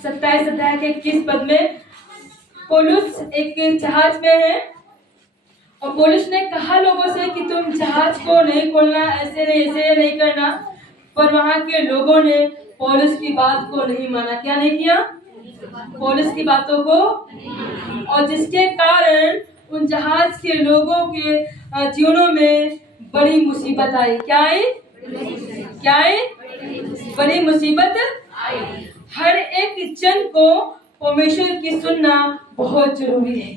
27 अध्याय के 21 पद में पौलुस एक जहाज में है और पौलुस ने कहा लोगों से कि तुम जहाज को नहीं खोलना, ऐसे नहीं करना, पर वहां के लोगों ने पौलुस की बात को नहीं माना। क्या नहीं किया? पौलुस की बातों को, और जिसके कारण उन जहाज के लोगों के जीवनों में बड़ी मुसीबत आई। क्या आई? बड़ी मुसीबत आई। हर एक जन को परमेश्वर की सुनना बहुत जरूरी है।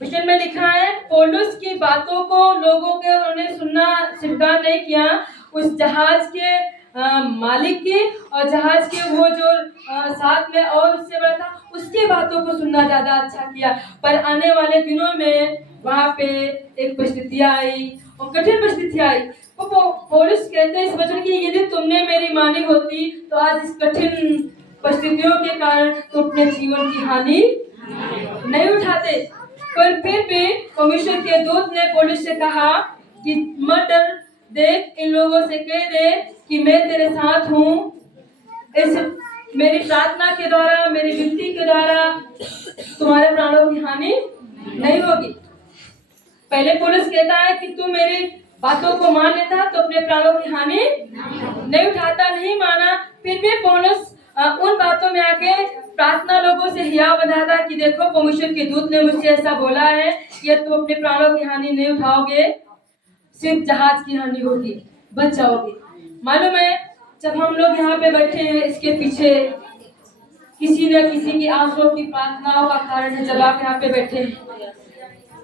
वचन में लिखा है पौलुस की बातों को लोगों के उन्होंने सुनना स्वीकार नहीं किया। उस जहाज के मालिक की और जहाज के वो जो साथ में और उससे बड़ा था उसकी बातों को सुनना ज्यादा अच्छा किया। पर आने वाले दिनों में वहां पे एक परिस्थिति आई और कठिन परिस्थिति आई। पौलुस कहते हैं इस वचन की, यदि तुमने मेरी मानी होती तो आज इस कठिन परिस्थितियों के कारण तुम अपने जीवन की हानि नहीं उठाते। पर फिर भी परमेश्वर के दूत ने पौलुस से कहा कि मत डर, देख इन लोगों से कह दे कि मैं तेरे साथ हूँ। इस मेरी प्रार्थना के द्वारा, मेरी विनती के द्वारा तुम्हारे प्राणों की हानि नहीं होगी। पहले पौलुस कहता है कि तू मेरी बातों को मान लेता तो अपने प्राणों की हानि नहीं उठाता, नहीं माना। फिर भी पौलुस उन बातों में आके प्रार्थना लोगों से हिया बनाता कि देखो परमेश्वर के दूत ने मुझसे ऐसा बोला है कि तुम अपने प्राणों की हानि नहीं उठाओगे, सिर्फ जहाज की हानि होगी, बच जाओगे। मालूम है जब हम लोग यहाँ पे बैठे हैं इसके पीछे किसी न किसी की आंसुओं की प्रार्थनाओं का कारण है। जब आप यहाँ पे बैठे हैं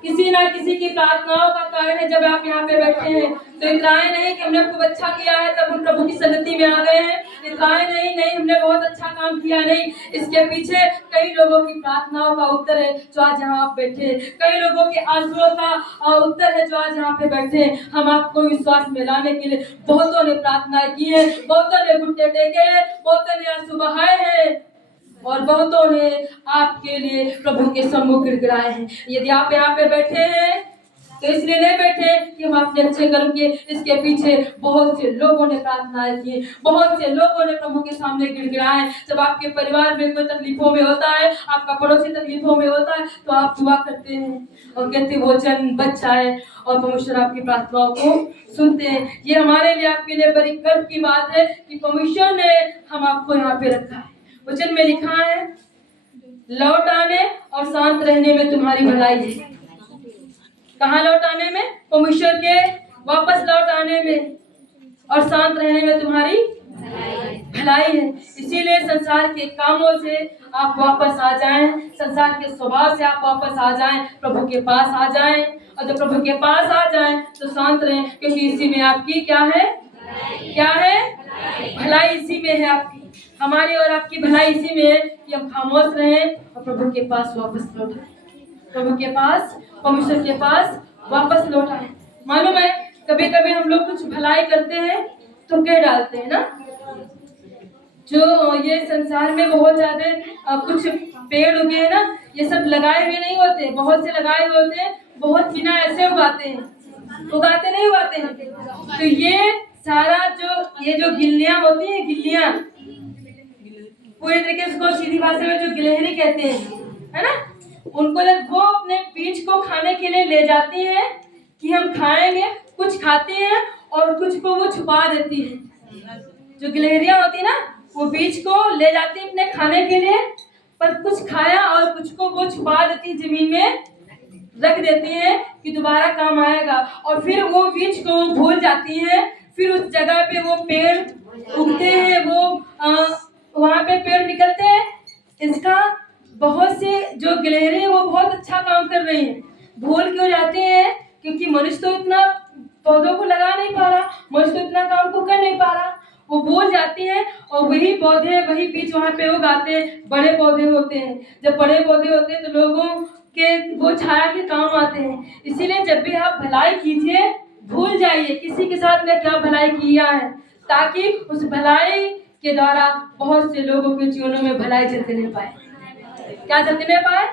किसी ना किसी की प्रार्थनाओं का कारण है। जब आप यहाँ पे बैठे हैं तो इतराएं नहीं कि हमने खूब अच्छा किया है तब हम प्रभु की संगति में आ गए हैं, इतराएं नहीं हमने बहुत अच्छा काम किया, नहीं। इसके पीछे कई लोगों की प्रार्थनाओं का उत्तर है जो आज यहाँ आप बैठे, कई लोगों के आंसुओं का उत्तर है जो आज यहाँ पे बैठे। हम आपको विश्वास में लाने के लिए बहुतों ने प्रार्थना की है, बहुतों ने घुटने टेके हैं, बहुतों ने आंसू बहाए हैं और बहुतों ने आपके लिए प्रभु के सम्मुख गिड़गिड़ाए हैं। यदि आप यहाँ पे बैठे हैं तो इसलिए नहीं बैठे कि हम आपने अच्छे कर्म किए, इसके पीछे बहुत से लोगों ने प्रार्थनाएं की, बहुत से लोगों ने प्रभु के सामने गिड़गिड़ाए। जब आपके परिवार में कोई तकलीफों में होता है, आपका पड़ोसी तकलीफों में होता है तो आप दुआ करते हैं और कहते वो जन बच जाए और परमेश्वर आपकी प्रार्थनाओं को सुनते हैं। ये हमारे लिए आपके लिए बड़ी गर्व की बात है कि परमेश्वर ने हम आपको यहाँ पे रखा है। वचन में लिखा है लौट आने और शांत रहने में तुम्हारी भलाई है। कहाँ लौट आने में? परमेश्वर के वापस लौट आने में और शांत रहने में तुम्हारी भलाई है। इसीलिए संसार के कामों से आप वापस आ जाएं, संसार के स्वभाव से आप वापस आ जाएं, प्रभु के पास आ जाएं। और जब प्रभु के पास आ जाएं तो शांत रहें, क्योंकि इसी में आपकी क्या है? भलाई इसी में है आपकी, हमारी और आपकी भलाई इसी में है कि हम खामोश रहें और प्रभु के पास वापस लौट आए, प्रभु के पास, परमेश्वर के पास वापस लौट आए। मालूम है कभी कभी हम लोग कुछ भलाई करते हैं तो कह डालते हैं ना, जो ये संसार में बहुत ज्यादा कुछ पेड़ उगे हैं ना, ये सब लगाए हुए नहीं होते, बहुत से लगाए हुए होते हैं, बहुत बिना ऐसे उगाते हैं, उगाते हैं। तो ये सारा ये जो गिल्लियां होती हैं, गिल्लियां पूरी तरीके से सीधी भाषा में जो गिलहरी कहते हैं, है ना, उनको जब वो अपने बीज को खाने के लिए ले जाती हैं कि हम खाएंगे, कुछ खाती हैं और कुछ को वो छुपा देती है। जो गिलहरियां होती है ना, वो बीज को ले जाती है अपने खाने के लिए, पर कुछ खाया और कुछ को वो छुपा देती है, जमीन में रख देती है कि दोबारा काम आएगा। और फिर वो बीज को भूल जाती है, फिर उस जगह पे वो पेड़ उगते हैं, वो वहाँ पे पेड़ निकलते हैं। इसका बहुत से जो गिलहरी है वो बहुत अच्छा काम कर रही हैं। भूल क्यों जाते हैं? क्योंकि मनुष्य तो इतना पौधों को लगा नहीं पा रहा, मनुष्य तो इतना काम को कर नहीं पा रहा, वो भूल जाती है और वही पौधे, वही बीज वहाँ पे उगाते हैं, बड़े पौधे होते हैं। जब बड़े पौधे होते हैं तो लोगों के वो छाया के काम आते हैं। इसीलिए जब भी आप भलाई कीजिए, भूल जाइए किसी के साथ में क्या भलाई किया है, ताकि उस भलाई के द्वारा बहुत से लोगों के जीवनों में भलाई झलकने पाए। क्या झलकने पाए?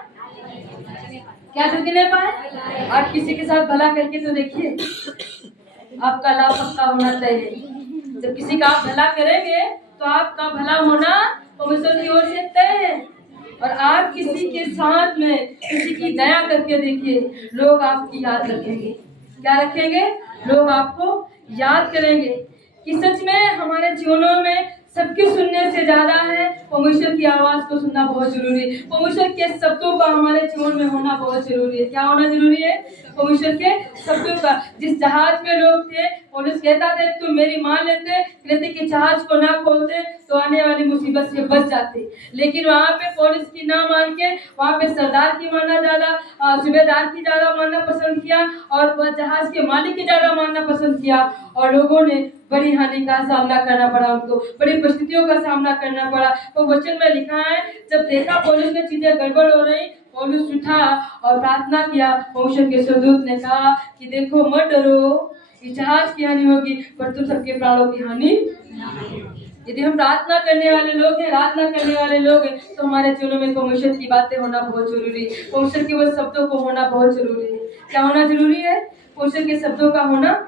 आप किसी के साथ भला करके तो देखिए, आपका लाभ पक्का होना चाहिए। जब किसी का आप भला करेंगे तो आपका भला होना परमेश्वर की ओर से और आप किसी के साथ में किसी की दया करके देखिए, लोग आपकी याद रखेंगे। क्या रखेंगे? लोग आपको याद करेंगे। कि सच में हमारे जीवनों में सबके सुनने से ज्यादा है परमेश्वर की आवाज को सुनना बहुत जरूरी है। परमेश्वर के शब्दों का हमारे जीवन में होना बहुत जरूरी है। क्या होना जरूरी है? परमेश्वर के शब्दों का। जिस जहाज में लोग थे, पौलुस कहता था तुम मेरी मान लेते, कहते कि जहाज को ना खोलते तो आने वाली मुसीबत से बच जाते। लेकिन वहां पे पौलुस की ना मान के वहां पे सरदार की मानना ज्यादा, सूबेदार की ज्यादा मानना पसंद किया और वह जहाज के मालिक की ज्यादा मानना पसंद किया। और लोगों ने बड़ी हानि का सामना करना पड़ा, उनको बड़ी परिस्थितियों का सामना करना पड़ा। तो वचन में लिखा है जब देखा पौलुस ने चीजें गड़बड़ हो रही, पौलुस उठा और प्रार्थना किया। परमेश्वर के स्वर्गदूत ने कहा कि देखो मत डरो, इस जहाज की हानि होगी पर तुम सबके प्राणों की हानि। यदि हम प्रार्थना करने वाले लोग हैं, आराधना करने वाले लोग हैं, तो हमारे जीवन में परमेश्वर की बातें होना बहुत जरूरी है। परमेश्वर के वो शब्दों को होना बहुत जरूरी है। क्या होना जरूरी है? परमेश्वर के शब्दों का होना